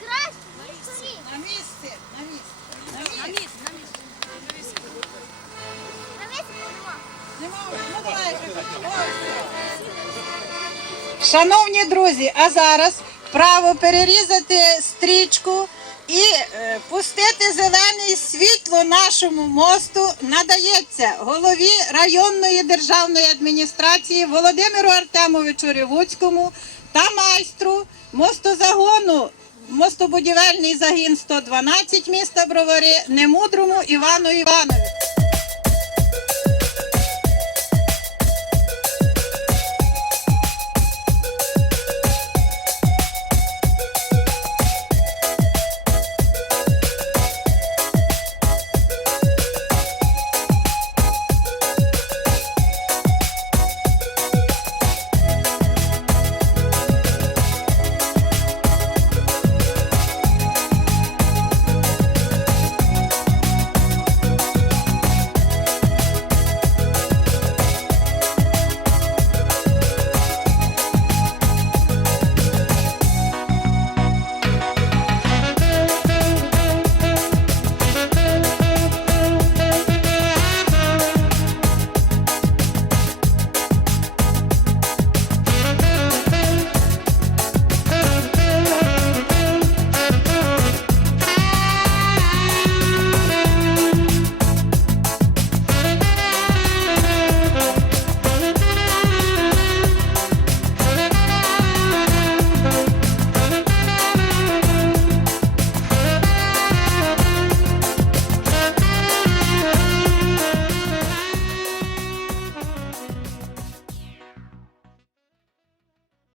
краще, ніж торік. На місці, на місці. На місці. На місці нема. Нема. Ну давай. Шановні друзі, а зараз право перерізати стрічку і е, пустити зелене світло нашому мосту надається голові районної державної адміністрації Володимиру Артемовичу Ревуцькому та майстру мостозагону мостобудівельний загін 112 міста Бровари Немудрому Івану Івановичу.